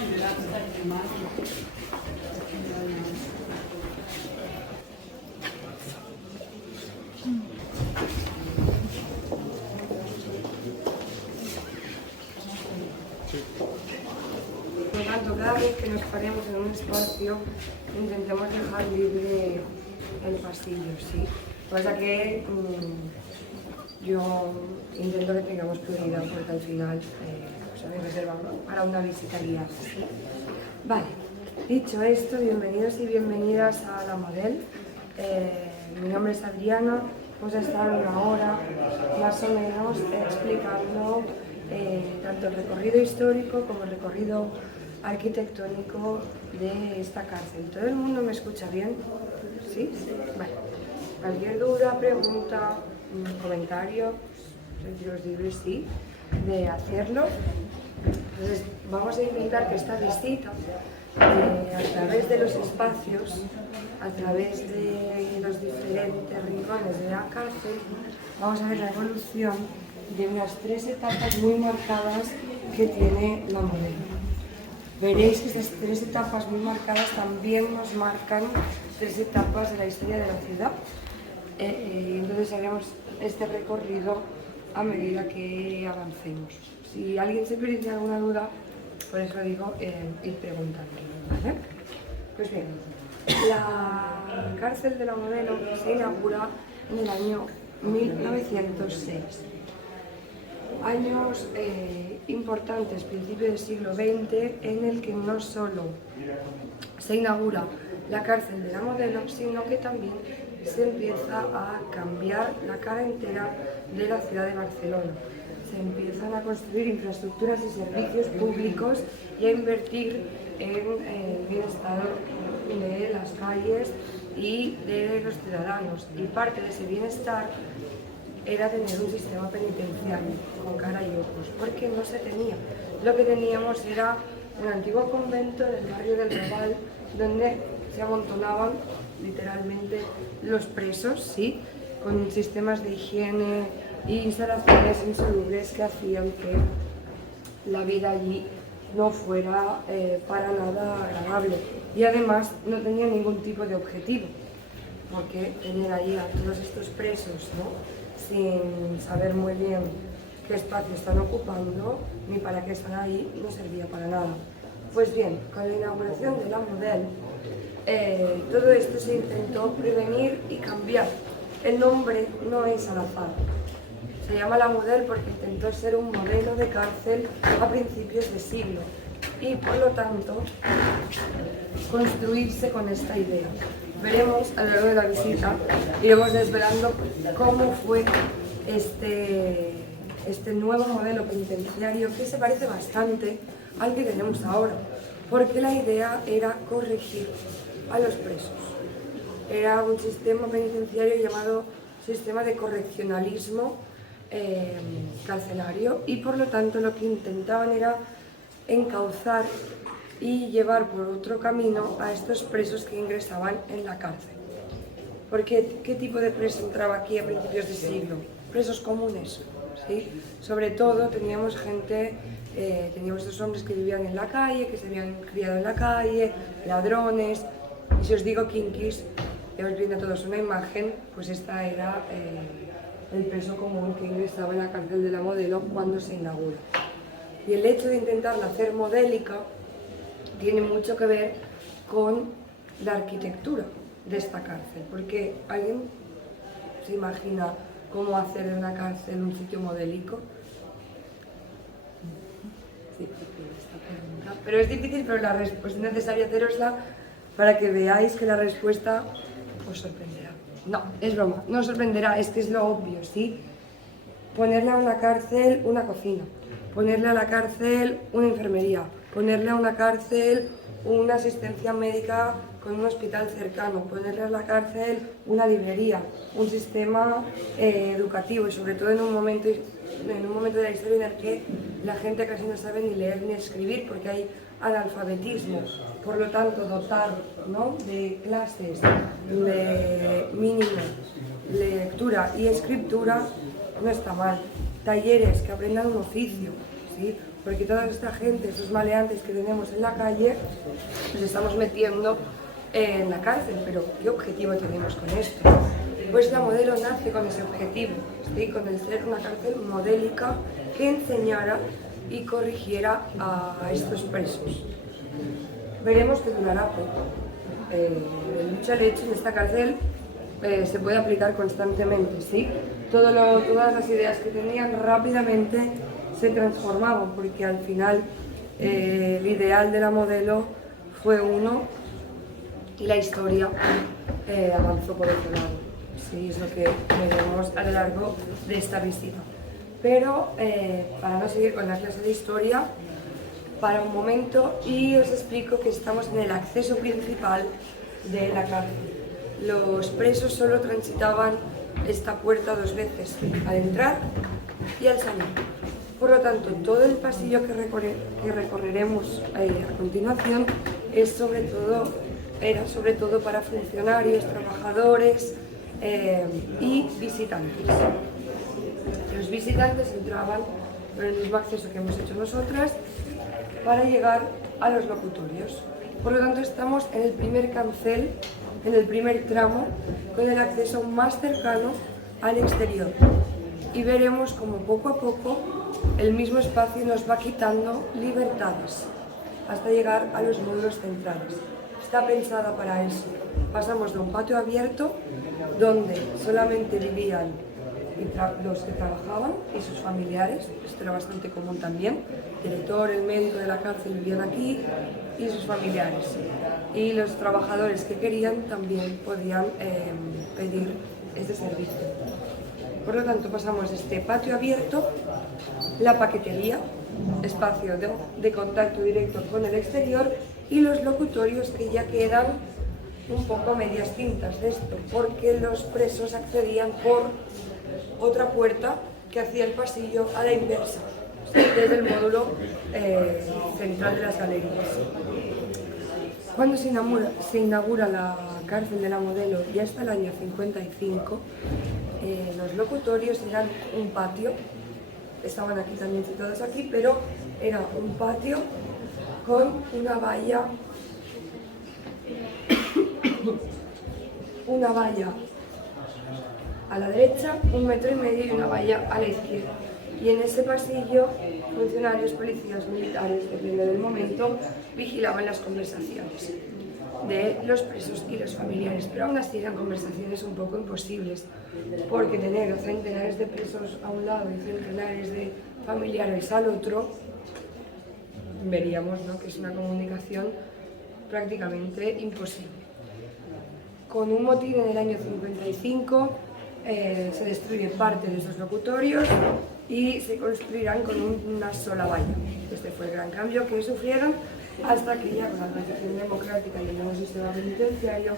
Por lo tanto, cada vez que nos paremos en un espacio, intentemos dejar libre el pasillo, ¿sí? Lo que pasa que yo intento que tengamos prioridad porque al final se me reserva para una visita guiada, ¿sí? Vale, dicho esto, bienvenidos y bienvenidas a La Model. Mi nombre es Adriana, vamos a estar una hora más o menos explicando tanto el recorrido histórico como el recorrido arquitectónico de esta cárcel. ¿Todo el mundo me escucha bien? ¿Sí? Vale. Cualquier duda, pregunta, comentario, sentiros libres, sí, de hacerlo. Entonces, vamos a intentar que esta visita, a través de los espacios, a través de los diferentes rincones de la cárcel, vamos a ver la evolución de unas 3 etapas muy marcadas que tiene La Model. Veréis que estas 3 etapas muy marcadas también nos marcan 3 etapas de la historia de la ciudad. Entonces haremos este recorrido a medida que avancemos. Si alguien se tiene alguna duda, por eso digo, ir preguntando, ¿vale? Pues bien, la cárcel de La Modelo se inaugura en el año 1906. Años importantes, principio del siglo XX, en el que no solo se inaugura la cárcel de La Modelo, sino que también se empieza a cambiar la cara entera de la ciudad de Barcelona. Se empiezan a construir infraestructuras y servicios públicos y a invertir en el bienestar de las calles y de los ciudadanos. Y parte de ese bienestar era tener un sistema penitenciario con cara y ojos, porque no se tenía. Lo que teníamos era un antiguo convento del barrio del Raval, donde se amontonaban literalmente los presos, ¿sí? Con sistemas de higiene e instalaciones insalubres que hacían que la vida allí no fuera para nada agradable. Y además no tenía ningún tipo de objetivo, porque tener allí a todos estos presos, ¿no?, sin saber muy bien qué espacio están ocupando ni para qué están ahí, no servía para nada. Pues bien, con la inauguración de La Model, todo esto se intentó prevenir y cambiar. El nombre no es al azar. Se llama La Model porque intentó ser un modelo de cárcel a principios de siglo y, por lo tanto, construirse con esta idea. Veremos a lo largo de la visita, iremos desvelando cómo fue este nuevo modelo penitenciario, que se parece bastante al que tenemos ahora, porque la idea era corregir a los presos. Era un sistema penitenciario llamado sistema de correccionalismo carcelario y, por lo tanto, lo que intentaban era encauzar y llevar por otro camino a estos presos que ingresaban en la cárcel. Porque ¿qué tipo de preso entraba aquí a principios de siglo? Presos comunes, ¿sí? Sobre todo teníamos gente, teníamos estos hombres que vivían en la calle, que se habían criado en la calle, ladrones, y si os digo kinkis, ya os viene a todos una imagen, pues esta era el preso común que ingresaba en la cárcel de La Modelo cuando se inaugura. Y el hecho de intentarla hacer modélica tiene mucho que ver con la arquitectura de esta cárcel, porque ¿alguien se imagina cómo hacer de una cárcel un sitio modélico? Sí, pero es difícil, pero la respuesta es necesaria hacerosla para que veáis que la respuesta os sorprenderá. No, es broma, no os sorprenderá, es que es lo obvio, ¿sí? Ponerle a una cárcel una cocina, ponerle a la cárcel una enfermería, ponerle a una cárcel una asistencia médica con un hospital cercano, ponerle a la cárcel una librería, un sistema educativo y sobre todo en un momento de la historia en el que la gente casi no sabe ni leer ni escribir porque hay analfabetismo. Por lo tanto, dotar, ¿no?, de clases de mínimo lectura y escritura no está mal. Talleres que aprendan un oficio, ¿sí? Porque toda esta gente, esos maleantes que tenemos en la calle, los estamos metiendo en la cárcel. Pero ¿qué objetivo tenemos con esto? Pues la modelo nace con ese objetivo, ¿sí? Con el ser una cárcel modélica que enseñara y corrigiera a estos presos. Veremos que durará poco. El dicho al hecho en esta cárcel se puede aplicar constantemente, ¿sí? Todas las ideas que tenían rápidamente se transformaban, porque al final el ideal de la modelo fue uno y la historia avanzó por otro lado. Sí, es lo que veremos a lo largo de esta visita. Pero para no seguir con la clase de historia, para un momento y os explico que estamos en el acceso principal de la cárcel. Los presos solo transitaban esta puerta 2 veces, al entrar y al salir. Por lo tanto, todo el pasillo que recorreremos a continuación era sobre todo para funcionarios, trabajadores y visitantes. Los visitantes entraban por el mismo acceso que hemos hecho nosotras para llegar a los locutorios. Por lo tanto, estamos en el primer cancel, en el primer tramo, con el acceso más cercano al exterior. Y veremos como poco a poco el mismo espacio nos va quitando libertades hasta llegar a los módulos centrales. Está pensada para eso. Pasamos de un patio abierto donde solamente vivían los que trabajaban y sus familiares, esto era bastante común también, el director, el médico de la cárcel vivían aquí y sus familiares. Y los trabajadores que querían también podían pedir este servicio. Por lo tanto, pasamos de este patio abierto, la paquetería, espacio de contacto directo con el exterior, y los locutorios, que ya quedan un poco medias tintas de esto, porque los presos accedían por otra puerta que hacía el pasillo a la inversa, desde el módulo central de las galerías. Cuando se inaugura la cárcel de la modelo, ya hasta el año 55, los locutorios eran un patio, estaban aquí también situados aquí, pero era un patio con una valla a la derecha, 1,5 metros y una valla a la izquierda. Y en ese pasillo, funcionarios, policías, militares, depende del momento, vigilaban las conversaciones de los presos y los familiares. Pero aún así eran conversaciones un poco imposibles, porque tener centenares de presos a un lado y centenares de familiares al otro, veríamos, ¿no?, que es una comunicación prácticamente imposible. Con un motín en el año 55 se destruye parte de esos locutorios y se construirán con una sola valla. Este fue el gran cambio que sufrieron, hasta que ya con la transición democrática y el nuevo sistema penitenciario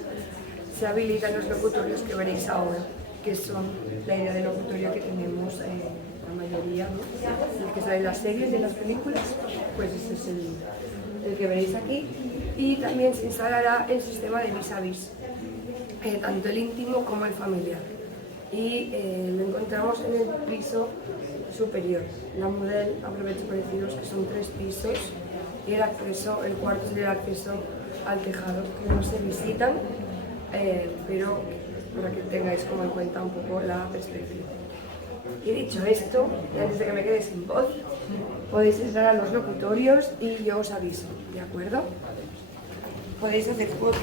se habilitan los locutorios que veréis ahora, que son la idea de locutorio que tenemos la mayoría, ¿no?, el que sale en las series y en las películas, pues ese es el que veréis aquí. Y también se instalará el sistema de vis a vis, tanto el íntimo como el familiar. Y lo encontramos en el piso superior. La modelo aprovecho para deciros que son 3 pisos y el cuarto es el acceso al tejado, que no se visitan, pero para que tengáis como en cuenta un poco la perspectiva. Y dicho esto, y antes de que me quede sin voz, podéis entrar a los locutorios y yo os aviso, ¿de acuerdo? Podéis hacer fotos.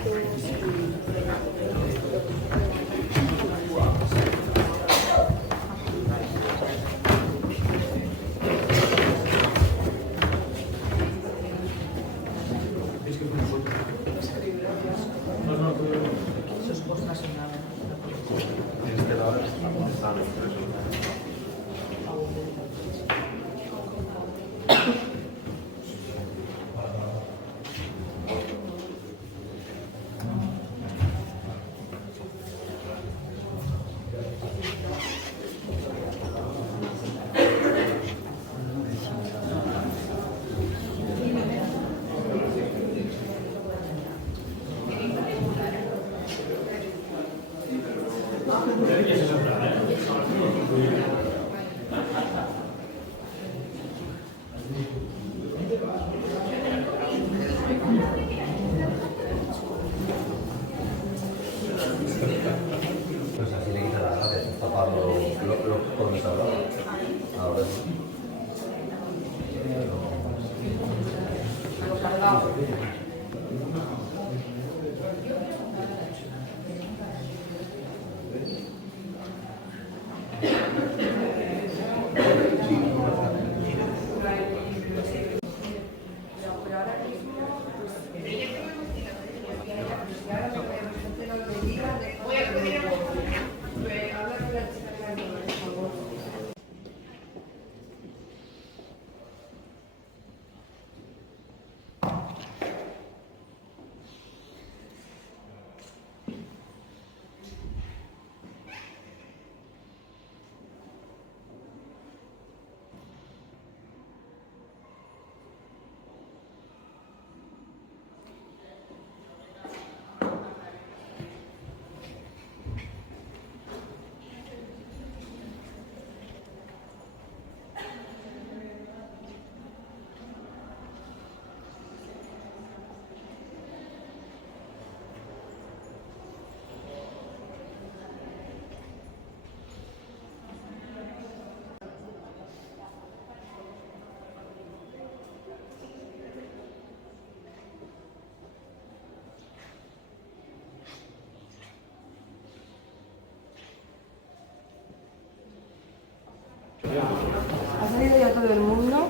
Ha salido ya todo el mundo.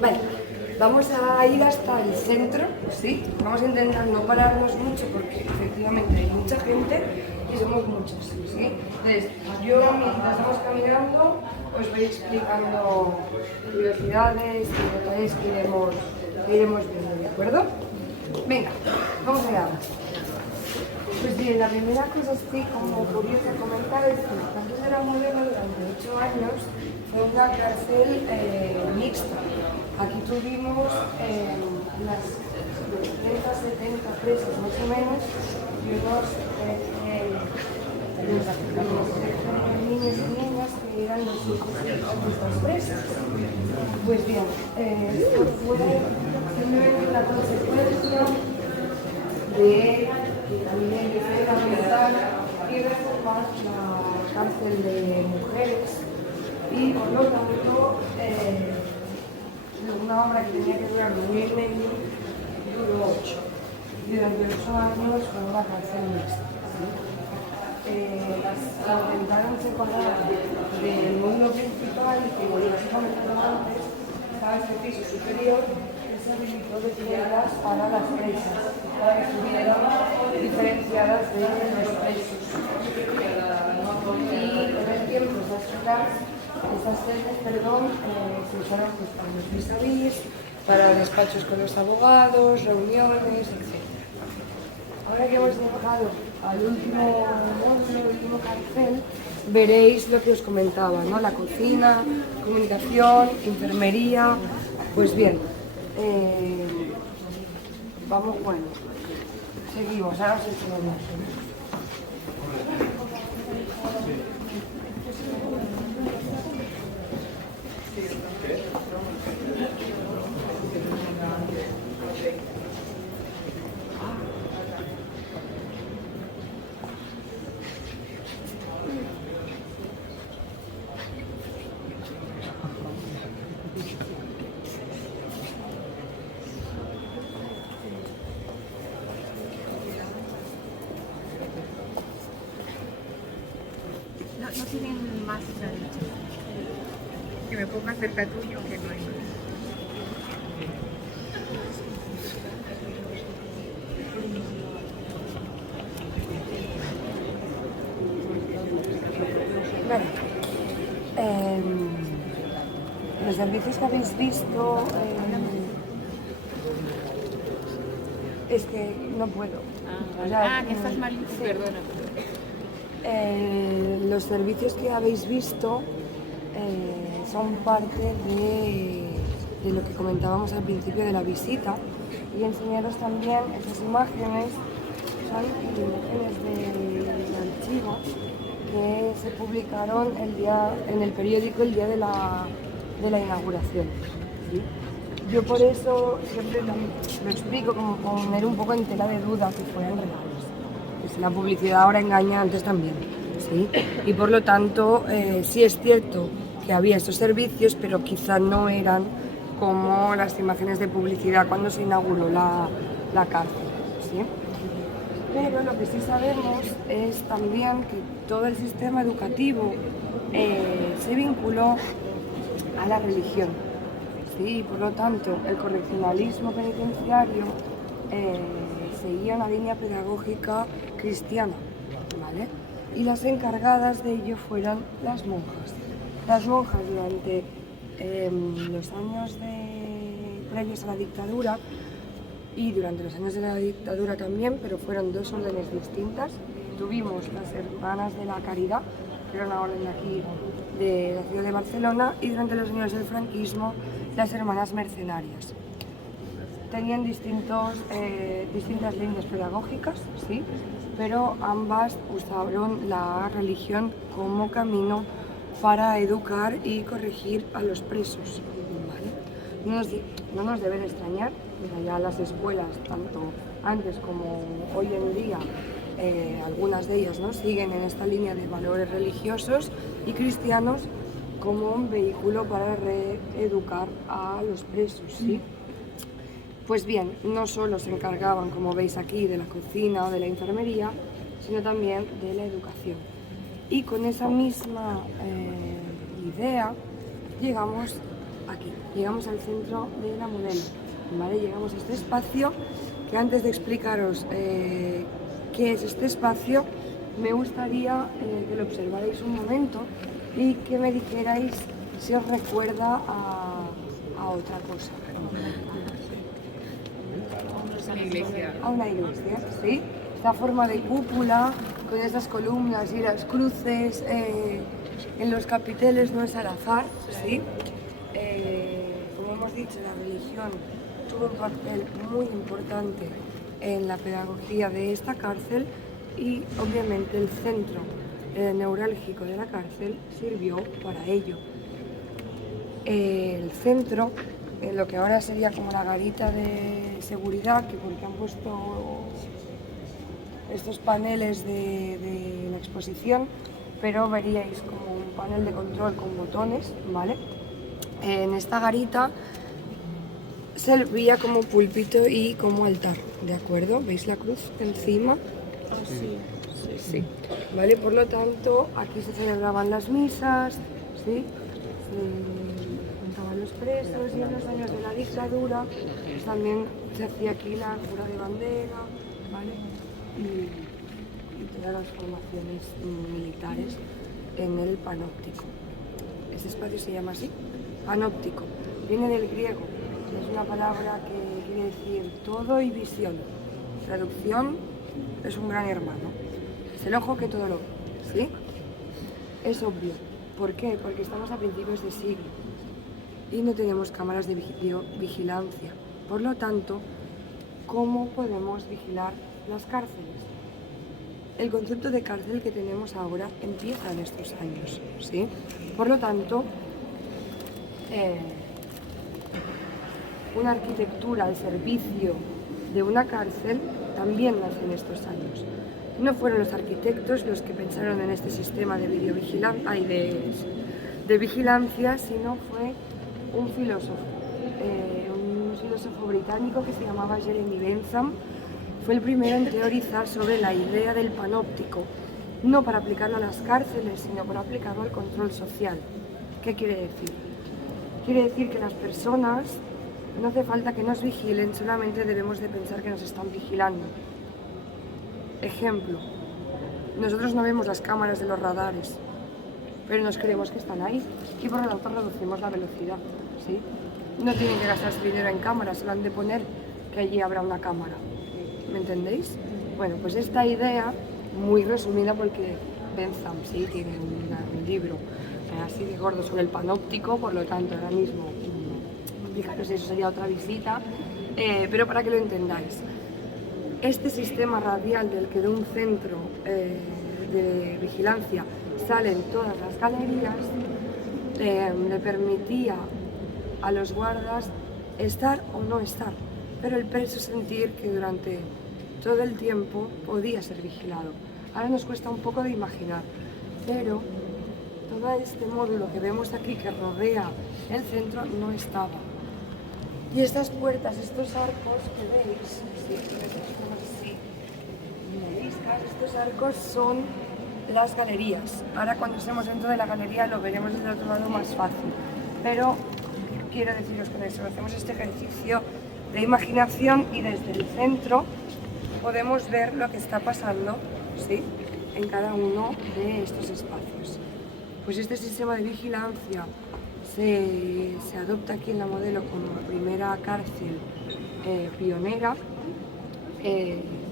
Vale, vamos a ir hasta el centro, ¿sí? Vamos a intentar no pararnos mucho porque efectivamente hay mucha gente y somos muchos, ¿sí? Entonces, yo mientras vamos caminando os voy explicando curiosidades y detalles que iremos viendo, ¿de acuerdo? Venga, vamos allá. Pues bien, la primera cosa sí, como curiosa comentar, es que la cárcel de la Modelo durante 8 años fue una cárcel mixta. Aquí tuvimos unas 70 presos más o menos y unos niños y niñas que eran los hijos de estos presos. Pues bien, esto fue simplemente la consecuencia de también empecé a aumentar y reformar la cárcel de mujeres y por lo tanto una obra que tenía que durar 1 año y medio duró 8 y durante 8 años fue una cárcel mixta. La intentaron separar del mundo principal que básicamente antes estaba este piso superior que se habilitó de piedras para las presas, para que estuvieran diferenciadas de los presos. Y con el tiempo esas celdas, se usaron pues, para los vis-a-vis, para despachos con los abogados, reuniones, etc. Ahora que hemos llegado al último módulo, al último cartel, veréis lo que os comentaba, ¿no? La cocina, comunicación, enfermería. Pues bien, vamos, bueno, seguimos, ahora os enseñamos. No tienen más que me ponga cerca tuyo, que no hay más. Vale. Los servicios que habéis visto es que no puedo. O sea, que estás malito, sí. perdona. Los servicios que habéis visto son parte de lo que comentábamos al principio de la visita y enseñaros también esas imágenes, son imágenes de archivo que se publicaron en el periódico el día de la inauguración. ¿Sí? Yo por eso siempre lo explico como poner un poco en tela de duda que fueran reales. Pues la publicidad ahora engaña, antes también, ¿sí? Y por lo tanto sí es cierto que había estos servicios, pero quizá no eran como las imágenes de publicidad cuando se inauguró la cárcel, ¿sí? Pero lo que sí sabemos es también que todo el sistema educativo se vinculó a la religión, ¿sí? Y por lo tanto el correccionalismo penitenciario seguía una línea pedagógica cristiana, ¿vale? Y las encargadas de ello fueron las monjas. Las monjas durante los años previos a la dictadura y durante los años de la dictadura también, pero fueron dos órdenes distintas. Tuvimos las Hermanas de la Caridad, que era una orden de aquí de la ciudad de Barcelona, y durante los años del franquismo las Hermanas Mercenarias. Tenían distintas líneas pedagógicas, sí, pero ambas usaron la religión como camino para educar y corregir a los presos, ¿vale? No nos deben extrañar, porque ya las escuelas, tanto antes como hoy en día, algunas de ellas, ¿no?, siguen en esta línea de valores religiosos y cristianos como un vehículo para reeducar a los presos, ¿sí? Pues bien, no solo se encargaban, como veis aquí, de la cocina o de la enfermería, sino también de la educación. Y con esa misma idea llegamos aquí, llegamos al centro de la Modelo, ¿vale? Llegamos a este espacio que antes de explicaros qué es este espacio, me gustaría que lo observarais un momento y que me dijerais si os recuerda a otra cosa. Una iglesia. A una iglesia, ¿sí? Esta forma de cúpula, con estas columnas y las cruces en los capiteles no es al azar, ¿sí? Como hemos dicho, la religión tuvo un papel muy importante en la pedagogía de esta cárcel y obviamente el centro neurálgico de la cárcel sirvió para ello. El centro, lo que ahora sería como la garita de seguridad, que porque han puesto estos paneles de la exposición, pero veríais como un panel de control con botones, ¿vale? En esta garita servía como púlpito y como altar, ¿de acuerdo? ¿Veis la cruz encima? Sí. Sí. ¿Vale? Por lo tanto, aquí se celebraban las misas, ¿sí? Contaban los presos y en los años de la dictadura pues también se hacía aquí la jura de bandera, ¿vale? Y todas las formaciones militares en el panóptico. Este espacio se llama así, panóptico. Viene del griego, es una palabra que quiere decir todo y visión. Traducción es un gran hermano. Es el ojo que todo lo ve, ¿sí? Es obvio. ¿Por qué? Porque estamos a principios de siglo y no tenemos cámaras de vigilancia. Por lo tanto, ¿cómo podemos vigilar las cárceles? El concepto de cárcel que tenemos ahora empieza en estos años, ¿sí? Por lo tanto, una arquitectura al servicio de una cárcel también nace en estos años. No fueron los arquitectos los que pensaron en este sistema de vigilancia, sino fue un filósofo británico que se llamaba Jeremy Bentham. Fue el primero en teorizar sobre la idea del panóptico, no para aplicarlo a las cárceles, sino para aplicarlo al control social. ¿Qué quiere decir? Quiere decir que las personas no hace falta que nos vigilen, solamente debemos de pensar que nos están vigilando. Ejemplo, nosotros no vemos las cámaras de los radares, pero nos creemos que están ahí y por lo tanto reducimos la velocidad, ¿sí? No tienen que gastarse dinero en cámaras, solo han de poner que allí habrá una cámara. ¿Me entendéis? Bueno, pues esta idea, muy resumida porque Bentham sí tiene un libro así de gordo sobre el panóptico, por lo tanto ahora mismo explicaros eso sería otra visita, pero para que lo entendáis. Este sistema radial del que de un centro de vigilancia salen todas las galerías le permitía a los guardas estar o no estar, pero el preso sentir que durante todo el tiempo podía ser vigilado. Ahora nos cuesta un poco de imaginar, pero todo este módulo que vemos aquí que rodea el centro no estaba. Y estas puertas, estos arcos que veis, estos arcos son las galerías. Ahora cuando estemos dentro de la galería lo veremos desde otro lado más fácil, pero quiero deciros con eso, hacemos este ejercicio de imaginación y desde el centro podemos ver lo que está pasando, ¿sí?, en cada uno de estos espacios. Pues este sistema de vigilancia se adopta aquí en la Modelo como primera cárcel pionera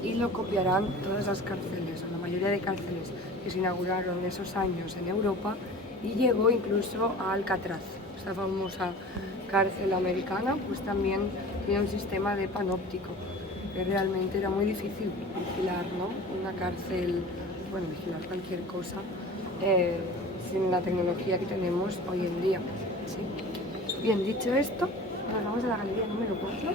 y lo copiarán todas las cárceles, o la mayoría de cárceles que se inauguraron en esos años en Europa, y llegó incluso a Alcatraz. Esta famosa cárcel americana pues también tiene un sistema de panóptico, que realmente era muy difícil vigilar, ¿no? Una cárcel, bueno, vigilar cualquier cosa sin la tecnología que tenemos hoy en día, ¿sí? Bien, dicho esto, nos vamos a la galería número 4.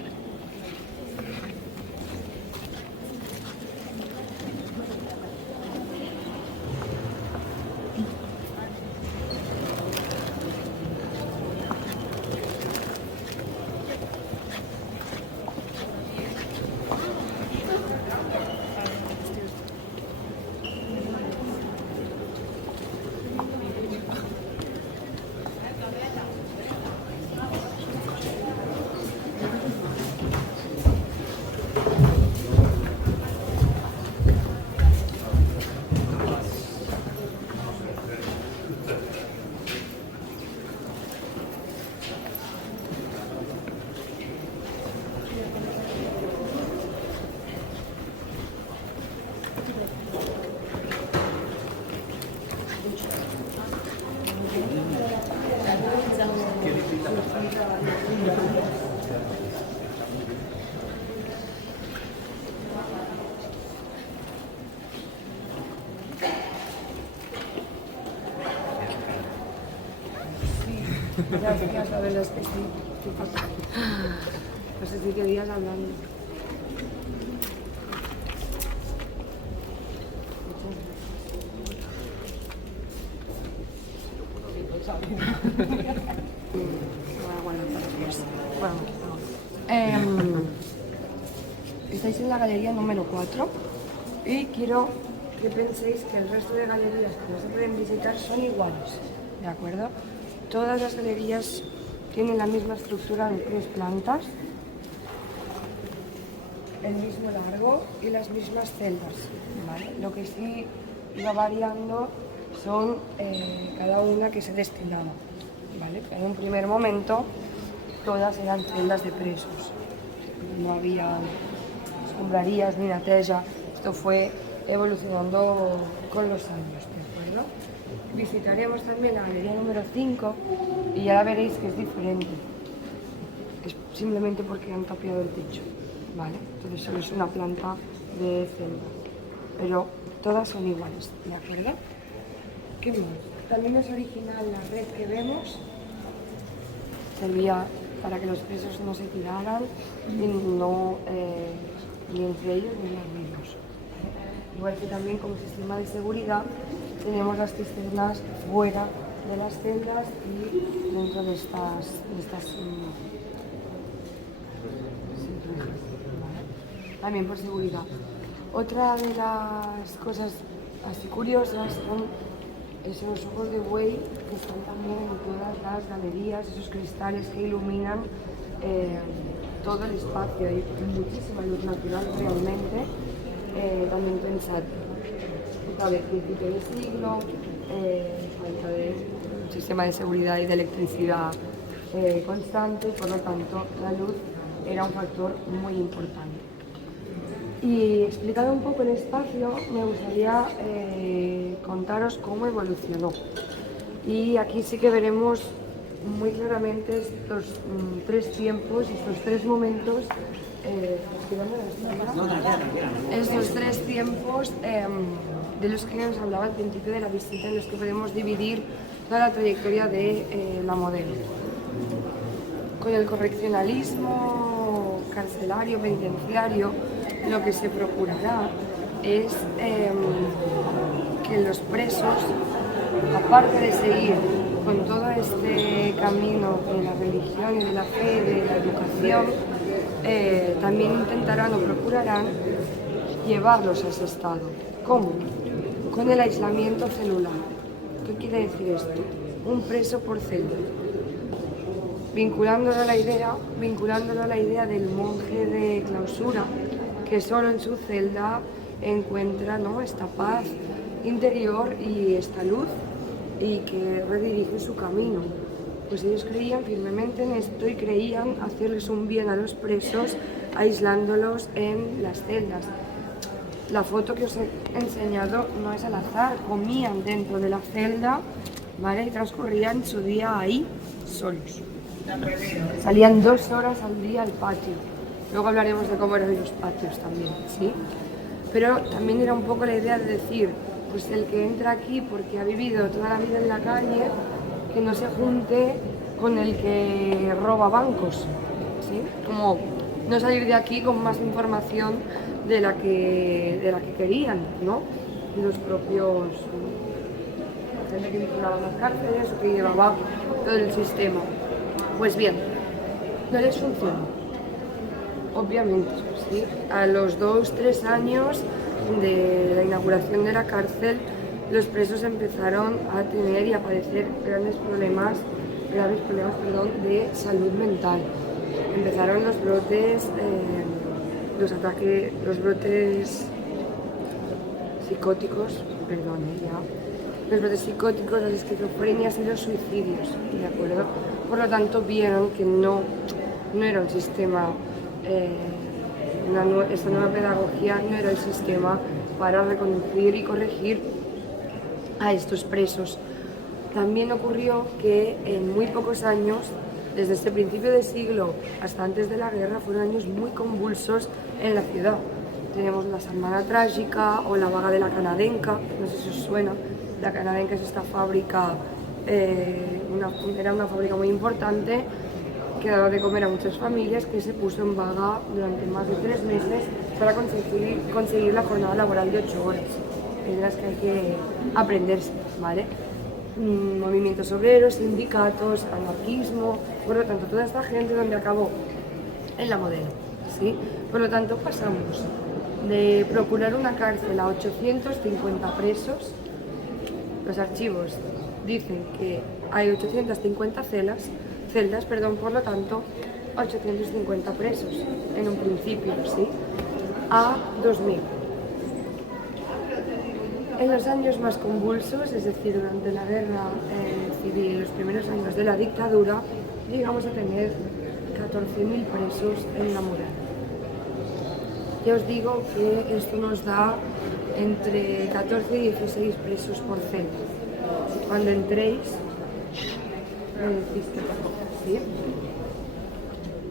Gracias, la verdad es que sí, estoy fatal. No sé si querías hablando. Estáis en la galería número 4 y quiero que penséis que el resto de galerías que no se pueden visitar son iguales, ¿de acuerdo? Todas las galerías tienen la misma estructura de 3 plantas, el mismo largo y las mismas celdas, ¿vale? Lo que sí iba variando son cada una que se destinaba, ¿vale? En un primer momento todas eran celdas de presos, no había escombrarías ni neteja, esto fue evolucionando con los años, ¿de acuerdo? Visitaremos también la galería número 5 y ya veréis que es diferente, es simplemente porque han tapiado el techo, ¿vale? Entonces solo es una planta de celda, pero todas son iguales, ¿de acuerdo? ¿Qué más? También es original la red que vemos, servía para que los presos no se tiraran y no, ni entre ellos ni los mismos. Igual que también como sistema de seguridad tenemos las cisternas fuera de las celdas y dentro de estas también por seguridad. Otra de las cosas así curiosas son esos ojos de buey que están también en todas las galerías, esos cristales que iluminan todo el espacio. Hay muchísima luz natural realmente. También pensad, otra vez, principio del siglo, falta de un sistema de seguridad y de electricidad constante, por lo tanto la luz era un factor muy importante. Y explicando un poco el espacio, me gustaría contaros cómo evolucionó. Y aquí sí que veremos muy claramente estos 3 tiempos, estos 3 momentos, estos 3 tiempos de los que nos hablaba al principio de la visita, en los que podemos dividir toda la trayectoria de la modelo. Con el correccionalismo carcelario, penitenciario, lo que se procurará es que los presos, aparte de seguir con todo este camino de la religión y de la fe, de la educación, también intentarán o procurarán llevarlos a ese estado. ¿Cómo? Con el aislamiento celular. ¿Qué quiere decir esto? Un preso por celda. Vinculándolo a la idea del monje de clausura, que solo en su celda encuentra, ¿no?, esta paz interior y esta luz, y que redirige su camino. Pues ellos creían firmemente en esto y creían hacerles un bien a los presos aislándolos en las celdas. La foto que os he enseñado no es al azar, comían dentro de la celda, ¿vale? Y transcurrían su día ahí solos. Salían 2 horas al día al patio. Luego hablaremos de cómo eran los patios también, ¿sí? Pero también era un poco la idea de decir, pues el que entra aquí porque ha vivido toda la vida en la calle, que no se junte con el que roba bancos, ¿sí? Como no salir de aquí con más información de la que querían, ¿no? Los propios, la gente que vigilaba las cárceles o que llevaba todo el sistema. Pues bien, no les funcionó, obviamente, ¿sí? A los 2-3 años de la inauguración de la cárcel, los presos empezaron a tener y a padecer graves problemas de salud mental. Empezaron los brotes, los brotes psicóticos, los brotes psicóticos, las esquizofrenias y los suicidios, ¿de acuerdo? Por lo tanto, vieron que no era un sistema, esta nueva pedagogía no era el sistema para reconducir y corregir a estos presos. También ocurrió que en muy pocos años, desde este principio de siglo hasta antes de la guerra, fueron años muy convulsos en la ciudad. Tenemos la Setmana Tràgica o la vaga de la Canadenca, no sé si os suena. La Canadenca es esta fábrica era una fábrica muy importante que daba de comer a muchas familias, que se puso en vaga durante más de 3 meses para conseguir la jornada laboral de 8 horas, en las que hay que aprenderse, ¿vale? Movimientos obreros, sindicatos, anarquismo, por lo tanto toda esta gente donde acabó en la Modelo, ¿sí? Por lo tanto pasamos de procurar una cárcel a 850 presos. Los archivos dicen que hay 850 celdas, por lo tanto 850 presos en un principio, ¿sí? A 2000. En los años más convulsos, es decir, durante la guerra civil y los primeros años de la dictadura, llegamos a tener 14.000 presos en la Modelo. Ya os digo que esto nos da entre 14 y 16 presos por celda. Cuando entréis, me decís qué pasa, ¿sí?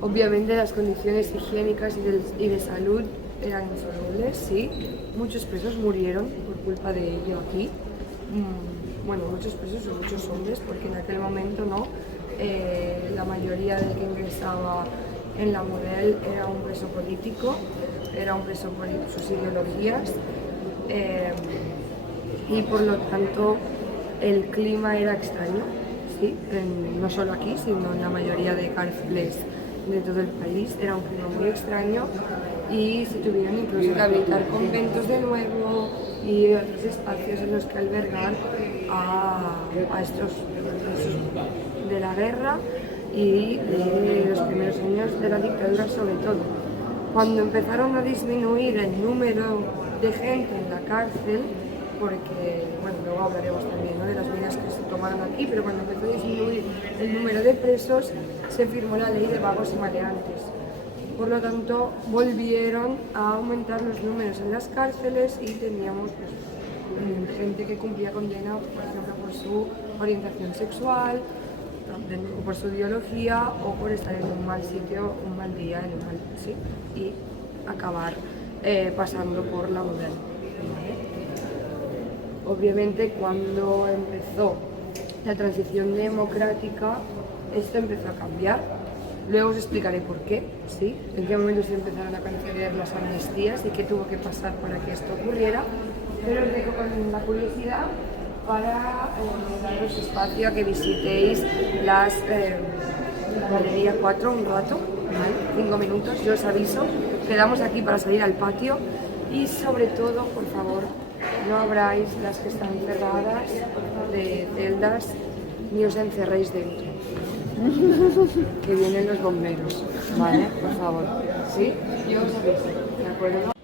Obviamente las condiciones higiénicas y de salud eran insolubles, sí. Muchos presos murieron por culpa de ello aquí. Bueno, muchos presos o muchos hombres, porque en aquel momento no. La mayoría del que ingresaba en la Model era un preso político, era un preso por sus ideologías, y por lo tanto el clima era extraño, ¿sí? No solo aquí, sino en la mayoría de cárceles de todo el país. Era un clima muy extraño y se tuvieron incluso que habilitar conventos de nuevo y otros espacios en los que albergar a estos presos de la guerra y de los primeros años de la dictadura sobre todo. Cuando empezaron a disminuir el número de gente en la cárcel, porque, bueno, luego hablaremos también, ¿no?, de las medidas que se tomaron aquí, pero cuando empezó a disminuir el número de presos, se firmó la ley de vagos y maleantes. Por lo tanto, volvieron a aumentar los números en las cárceles y teníamos pues, gente que cumplía condena, por ejemplo, por su orientación sexual, por su ideología o por estar en un mal sitio, un mal día, en un mal, ¿sí? Y acabar pasando por la Modelo. Obviamente cuando empezó la transición democrática, esto empezó a cambiar. Luego os explicaré por qué, ¿sí? En qué momento se empezaron a conceder las amnistías y qué tuvo que pasar para que esto ocurriera. Pero os dejo con la curiosidad para daros espacio a que visitéis la Galería 4 un rato, ¿vale? 5 minutos, yo os aviso. Quedamos aquí para salir al patio y sobre todo, por favor, no abráis las que están cerradas de celdas ni os encerréis dentro. Que vienen los bomberos, ¿vale? Por favor, ¿sí? Yo os aviso, ¿de acuerdo?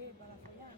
qué? ¿Para follar?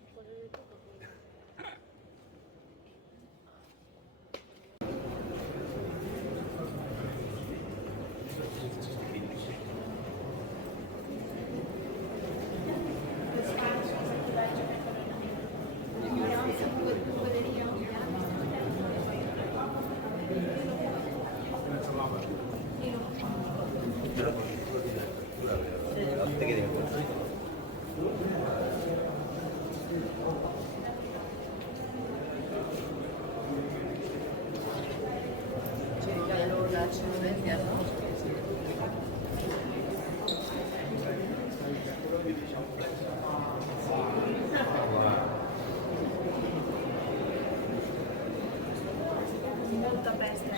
Molta pesca,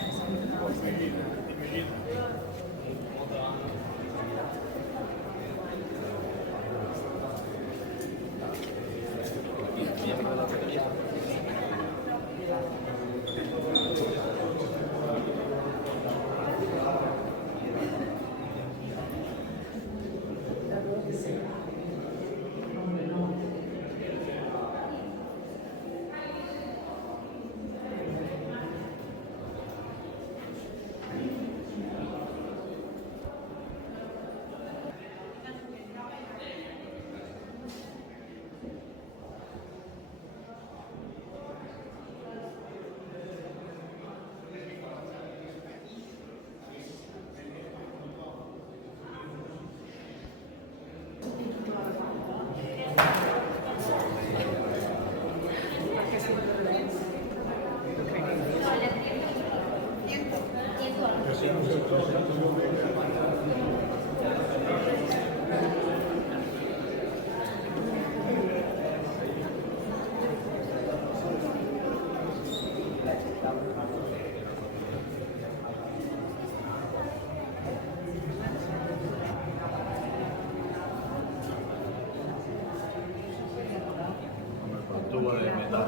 Tubo de metal,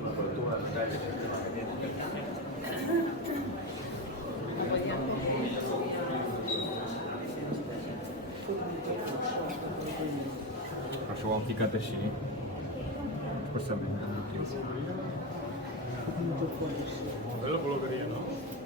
una cobertura de metal, el sistema que tiene. Faccio anticatescini. Questo è l'ultimo. Bello quello che no?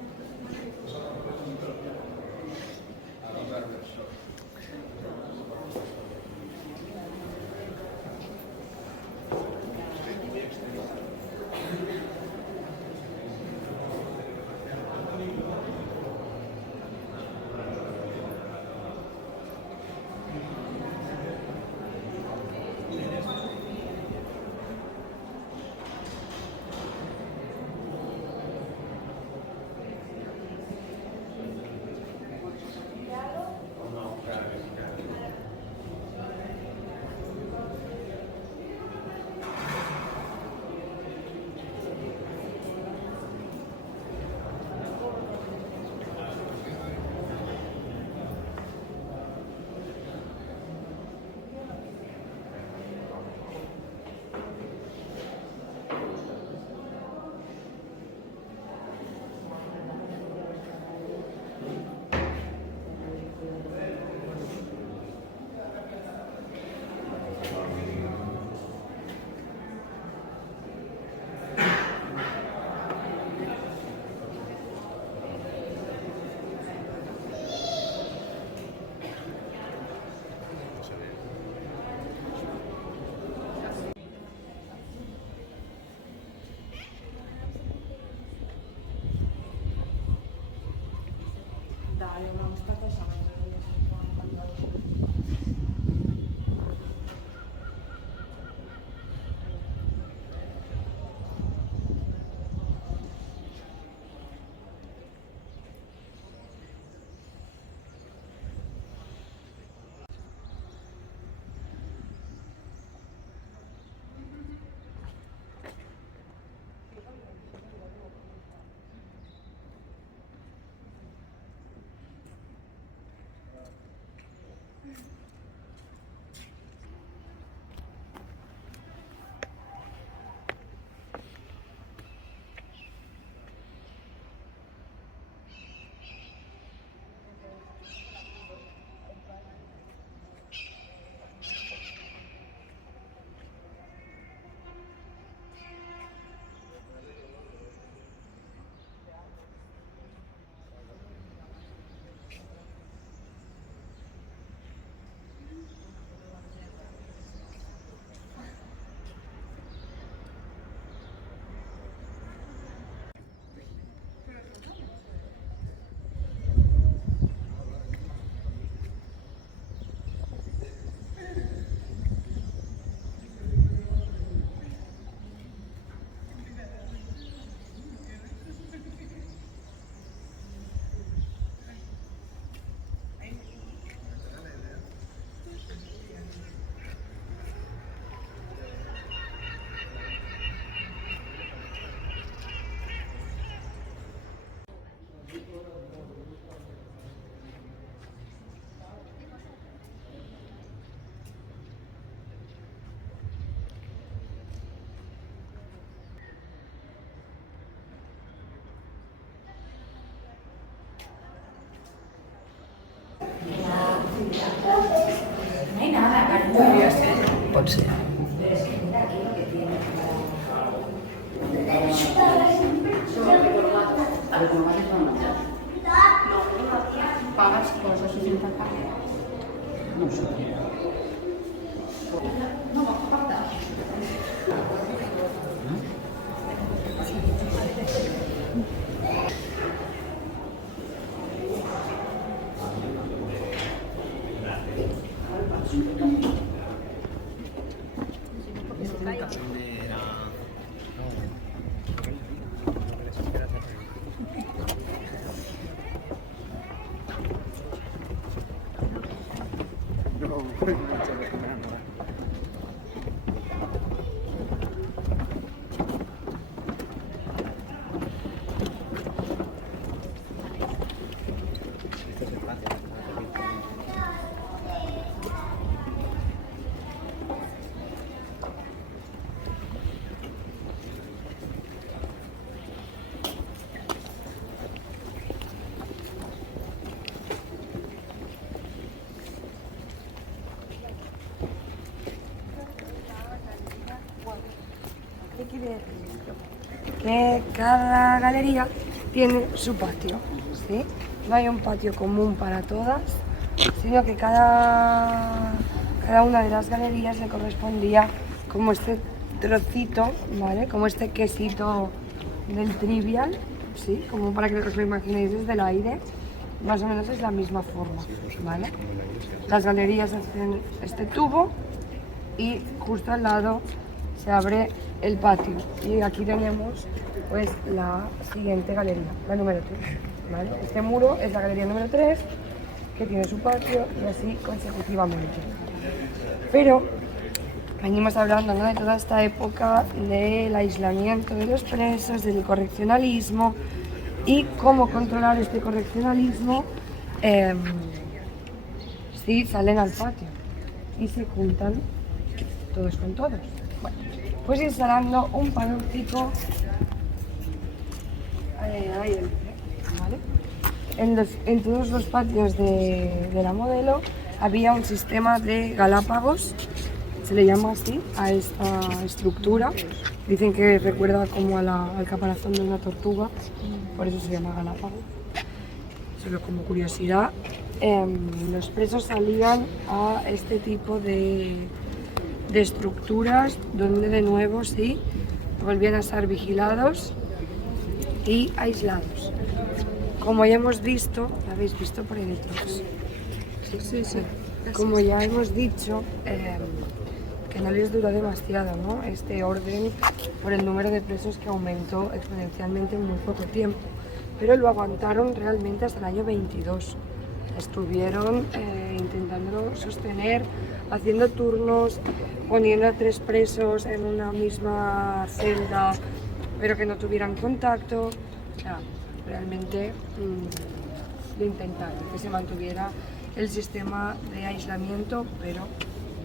Dai, non sta passando. Pot ser. Pagas cosas y sin pagar. No sé. ¿Qué quiere decir esto? Que cada galería tiene su patio, ¿sí? No hay un patio común para todas, sino que cada una de las galerías le correspondía como este trocito, ¿vale? Como este quesito del Trivial, ¿sí? Como para que os lo imaginéis desde el aire, más o menos es la misma forma, ¿vale? Las galerías hacen este tubo y justo al lado se abre el patio y aquí tenemos pues la siguiente galería, la número 3, ¿vale? Este muro es la galería número 3 que tiene su patio y así consecutivamente. Pero venimos hablando, ¿no?, de toda esta época del aislamiento de los presos, del correccionalismo y cómo controlar este correccionalismo si salen al patio y se juntan todos con todos. Bueno, pues instalando un panóptico ¿vale? En todos los patios de la Modelo había un sistema de galápagos, se le llama así a esta estructura. Dicen que recuerda como al caparazón de una tortuga, por eso se llama galápago. Solo como curiosidad, los presos salían a este tipo de estructuras donde de nuevo sí volvían a estar vigilados y aislados. Como ya hemos visto, ¿lo habéis visto por ahí detrás? Sí. Como ya hemos dicho, que no les duró demasiado, ¿no?, este orden por el número de presos que aumentó exponencialmente en muy poco tiempo, pero lo aguantaron realmente hasta el año 22. Estuvieron intentando sostener, haciendo turnos, poniendo a 3 presos en una misma celda, pero que no tuvieran contacto. O sea, realmente lo intentaron, que se mantuviera el sistema de aislamiento, pero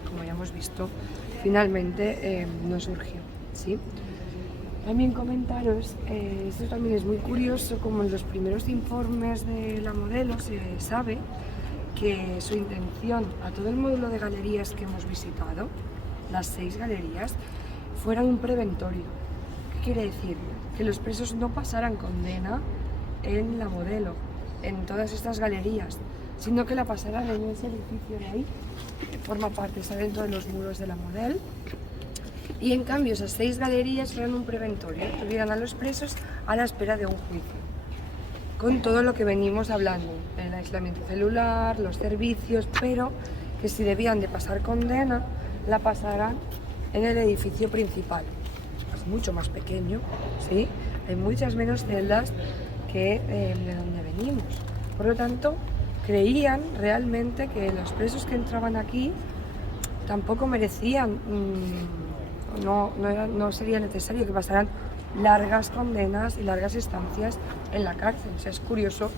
como ya hemos visto, finalmente no surgió, ¿sí? También comentaros, esto también es muy curioso, como en los primeros informes de la Modelo se sabe que su intención a todo el módulo de galerías que hemos visitado, las 6 galerías, fueran un preventorio. ¿Qué quiere decir? Que los presos no pasaran condena en la Modelo, en todas estas galerías, sino que la pasaran en ese edificio de ahí, que forma parte, está dentro de los muros de la Modelo. Y en cambio esas 6 galerías eran un preventorio, tuvieran a los presos a la espera de un juicio, con todo lo que venimos hablando, el aislamiento celular, los servicios, pero que si debían de pasar condena, la pasaran en el edificio principal. Es mucho más pequeño, ¿sí? Hay muchas menos celdas que de donde venimos. Por lo tanto, creían realmente que los presos que entraban aquí tampoco merecían, no sería necesario que pasaran largas condenas y largas estancias en la cárcel. O sea, es curioso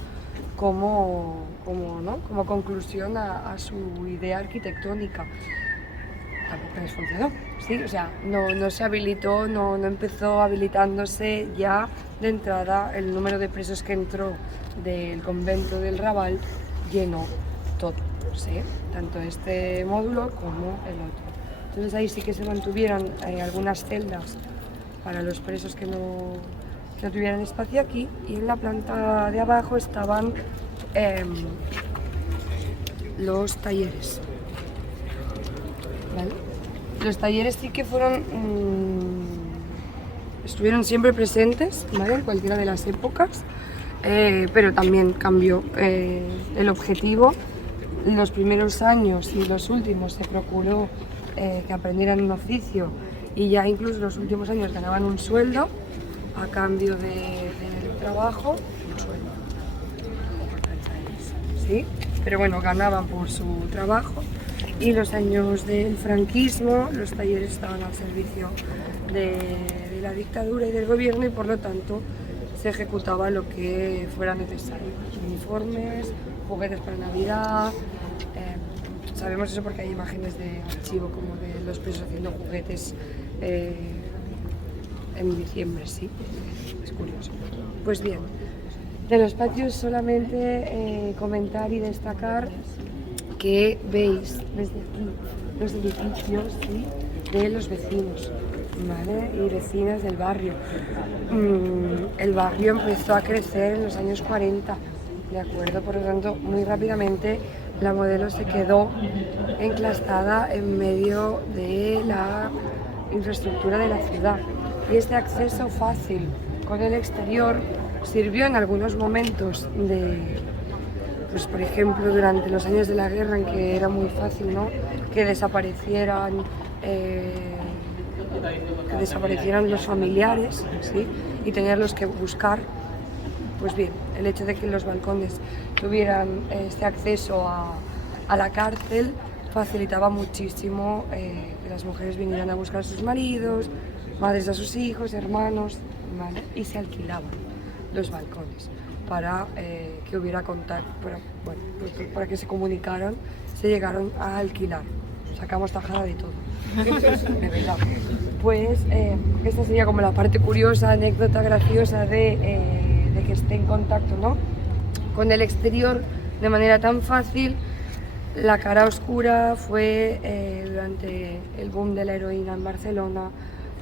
como conclusión a su idea arquitectónica. Tampoco les funcionó, ¿sí? O sea, no se habilitó, no empezó habilitándose ya de entrada. El número de presos que entró del convento del Raval llenó todo, ¿sí? Tanto este módulo como el otro. Entonces ahí sí que se mantuvieron algunas celdas para los presos que no tuvieran espacio aquí, y en la planta de abajo estaban los talleres. ¿Vale? Los talleres sí que estuvieron siempre presentes, ¿vale? En cualquiera de las épocas, pero también cambió el objetivo. En los primeros años y los últimos se procuró que aprendieran un oficio, y ya incluso los últimos años ganaban un sueldo a cambio del trabajo, un sueldo, ¿sí? Pero bueno, ganaban por su trabajo. Y los años del franquismo, los talleres estaban al servicio de la dictadura y del gobierno, y por lo tanto se ejecutaba lo que fuera necesario: uniformes, juguetes para Navidad. Sabemos eso porque hay imágenes de archivo como de los presos haciendo juguetes en diciembre, sí, es curioso. Pues bien, de los patios solamente comentar y destacar que veis desde aquí los edificios, ¿sí?, de los vecinos, ¿vale?, y vecinas del barrio. El barrio empezó a crecer en los años 40, ¿de acuerdo? Por lo tanto, muy rápidamente la Modelo se quedó enclastada en medio de la infraestructura de la ciudad, y este acceso fácil con el exterior sirvió en algunos momentos pues por ejemplo, durante los años de la guerra, en que era muy fácil, ¿no?, que desaparecieran los familiares, ¿sí?, y tenerlos que buscar. Pues bien, el hecho de que los balcones tuvieran este acceso a la cárcel facilitaba muchísimo que las mujeres vinieran a buscar a sus maridos, madres a sus hijos, hermanos, ¿vale? Y se alquilaban los balcones para que hubiera contacto, para que se comunicaran, se llegaron a alquilar. Sacamos tajada de todo, de verdad. Pues esta sería como la parte curiosa, anécdota graciosa de que esté en contacto, ¿no?, con el exterior de manera tan fácil. La cara oscura fue durante el boom de la heroína en Barcelona,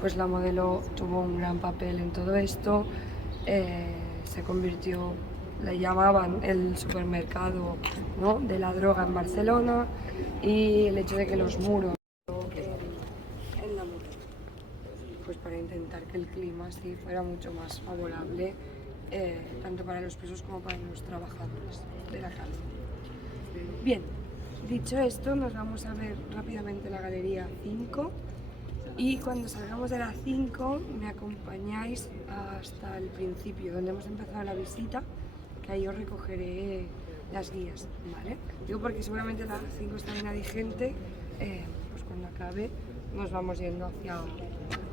pues la Modelo tuvo un gran papel en todo esto. Se convirtió, le llamaban el supermercado, ¿no?, de la droga en Barcelona, y el hecho de que los muros en la Modelo, pues para intentar que el clima así fuera mucho más favorable, tanto para los presos como para los trabajadores de la cárcel. Bien, dicho esto, nos vamos a ver rápidamente la galería 5, y cuando salgamos de la 5 me acompañáis hasta el principio, donde hemos empezado la visita, que ahí os recogeré las guías, ¿vale? Digo porque seguramente la 5 está llena de gente, pues cuando acabe nos vamos yendo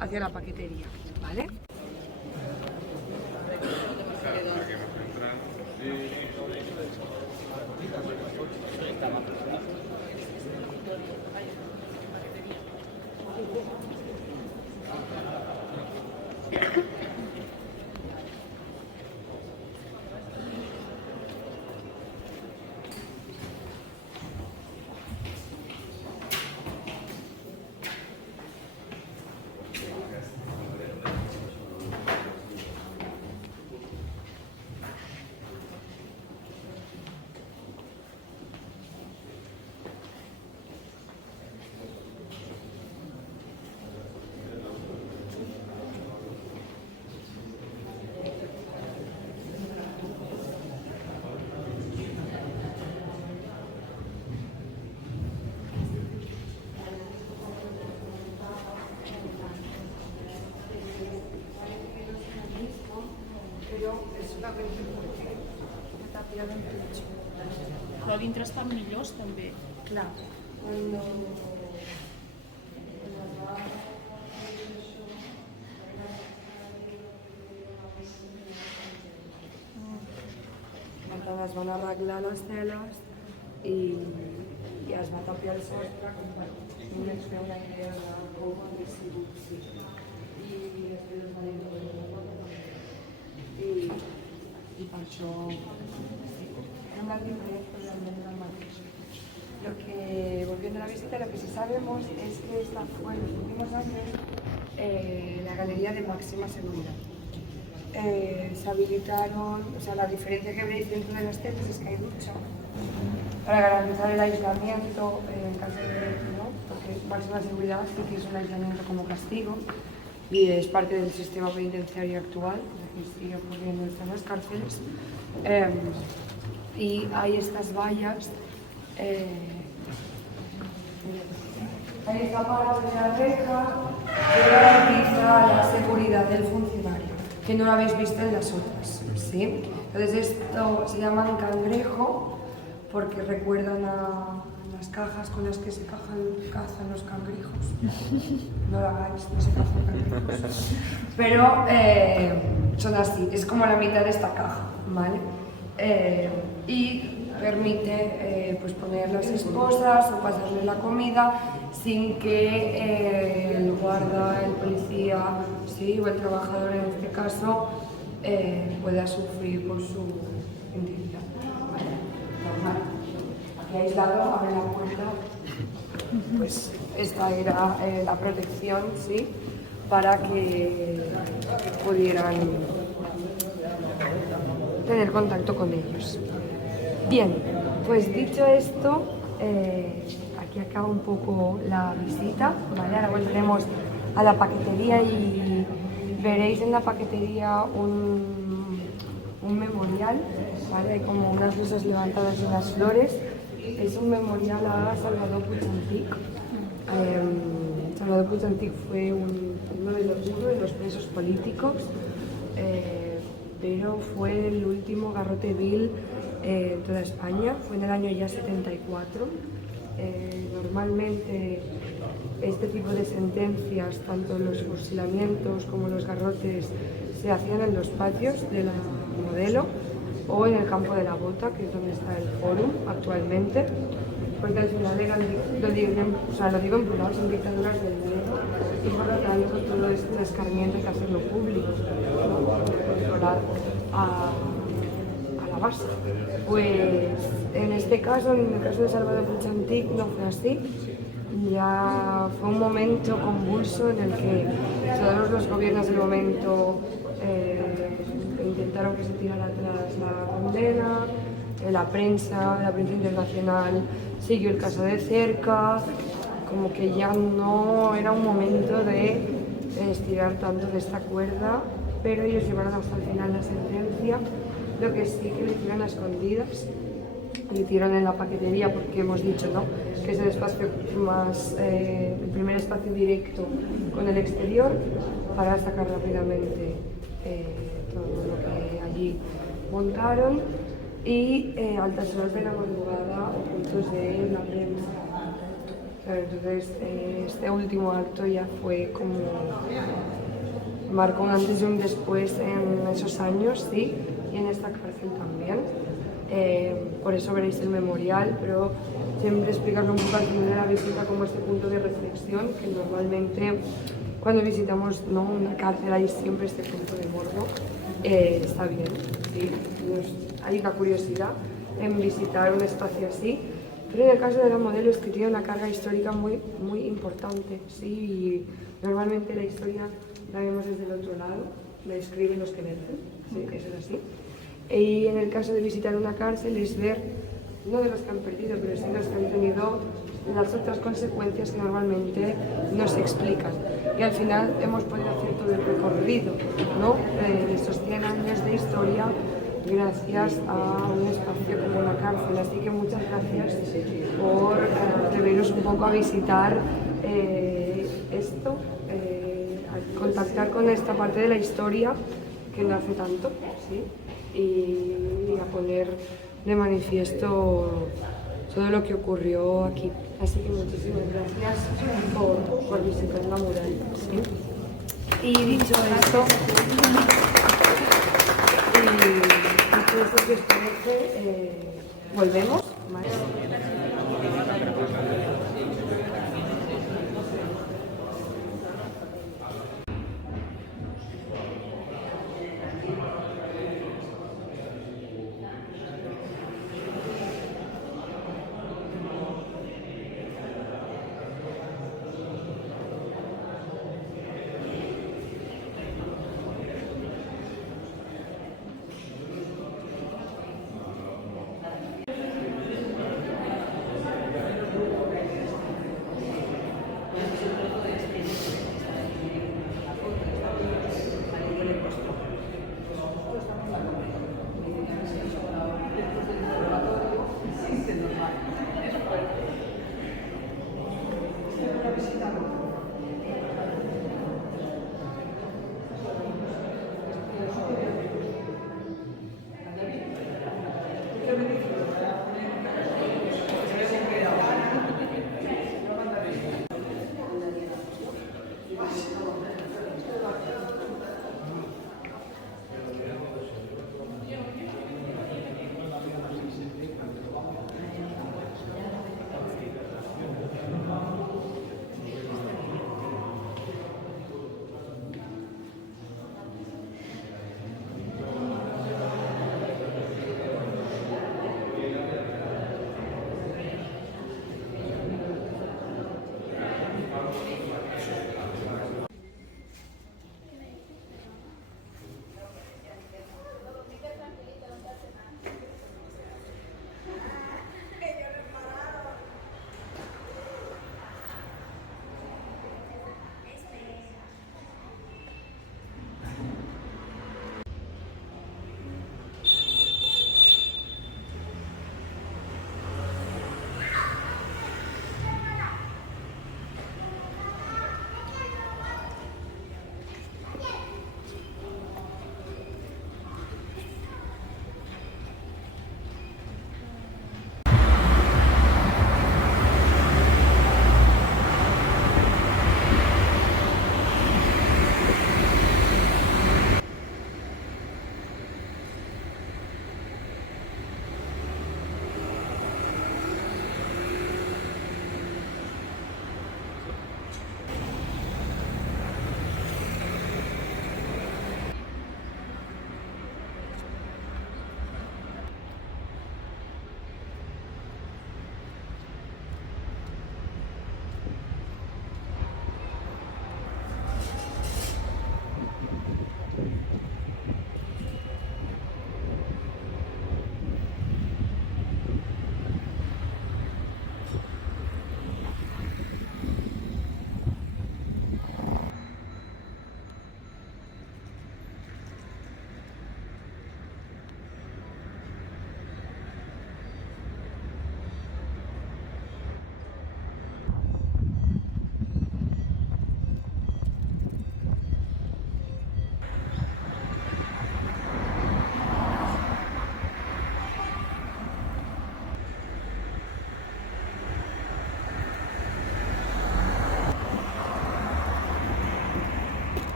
hacia la paquetería, ¿vale? Però dintre estan millors també. Clar, quan es van arreglar les teles i es va tapiar el sostre, només fer una idea de com havia sigut, sí. I després es va dir i per això sí, hem anat diferents, però realment era el mateix. la visita lo que sí sabemos es que esta fue en los últimos años la galería de máxima seguridad. Se habilitaron, o sea, la diferencia que veis dentro de las celdas es que hay ducha para garantizar el aislamiento en caso de, ¿no? Porque máxima seguridad sí que es un aislamiento como castigo y es parte del sistema penitenciario actual, es decir, sigue ocurriendo en las cárceles. Y hay estas vallas, hay esta parte de la reja que garantiza la seguridad del funcionario, que no lo habéis visto en las otras, ¿sí? Entonces esto se llama cangrejo porque recuerdan a las cajas con las que se cazan los cangrejos. No lo hagáis, no se cazan cangrejos. Pero son así, es como la mitad de esta caja, ¿vale? Y permite pues poner las esposas o pasarle la comida sin que el guarda, el policía, ¿sí? O el trabajador en este caso pueda sufrir por su intimidad. Normal. Aquí aislado, abre la puerta, pues esta era la protección, ¿sí? Para que pudieran tener contacto con ellos. Bien, pues dicho esto, aquí acaba un poco la visita, ¿vale? Ahora volveremos a la paquetería y veréis en la paquetería un memorial, ¿vale? Hay como unas luces levantadas y unas flores. Es un memorial a Salvador Puig Antich. Salvador Puig Antich fue uno de los presos políticos, pero fue el último garrote vil en toda España, fue en el año ya 74. Normalmente este tipo de sentencias, tanto los fusilamientos como los garrotes, se hacían en los patios de la Modelo o en el campo de la Bota, que es donde está el Fórum actualmente, porque al final lo digo en plural, son dictaduras del miedo y por lo tanto todo este escarmiento hay que hacerlo público, ¿no? Controlar a la base. Pues en este caso, en el caso de Salvador Puig Antich, no fue así. Ya fue un momento convulso en el que todos los gobiernos del momento intentaron que se tirara atrás la condena, la prensa internacional siguió el caso de cerca, como que ya no era un momento de estirar tanto de esta cuerda, pero ellos llevaron hasta el final la sentencia. Lo que sí que lo hicieron a escondidas, lo hicieron en la paquetería porque hemos dicho, ¿no?, que es el espacio más, el primer espacio directo con el exterior para sacar rápidamente todo lo que allí montaron y altas horas de la madrugada ocultos de la prensa. Entonces este último acto ya fue como marcó un antes y un después en esos años, sí, y en esta cárcel también. Por eso veréis el memorial, pero siempre explicarlo un poco al final de la visita como este punto de reflexión, que normalmente cuando visitamos, ¿no?, una cárcel hay siempre este punto de morbo. Está bien, sí, hay una curiosidad en visitar un espacio así, pero en el caso de la Modelo es que tiene una carga histórica muy importante, sí, y normalmente la historia la vemos desde el otro lado, la escriben los que vencen, sí, eso es así. Y en el caso de visitar una cárcel es ver, no de los que han perdido, pero sí de los que han tenido las otras consecuencias que normalmente no se explican. Y al final hemos podido hacer todo el recorrido, ¿no?, de estos 100 años de historia gracias a un espacio como una cárcel. Así que muchas gracias por atreveros un poco a visitar esto, a contactar con esta parte de la historia que no hace tanto, ¿sí?, y a poner de manifiesto todo lo que ocurrió aquí. Así que muchísimas gracias por visitar la mural, ¿sí? Y dicho esto, si os parece, volvemos. ¿Vale?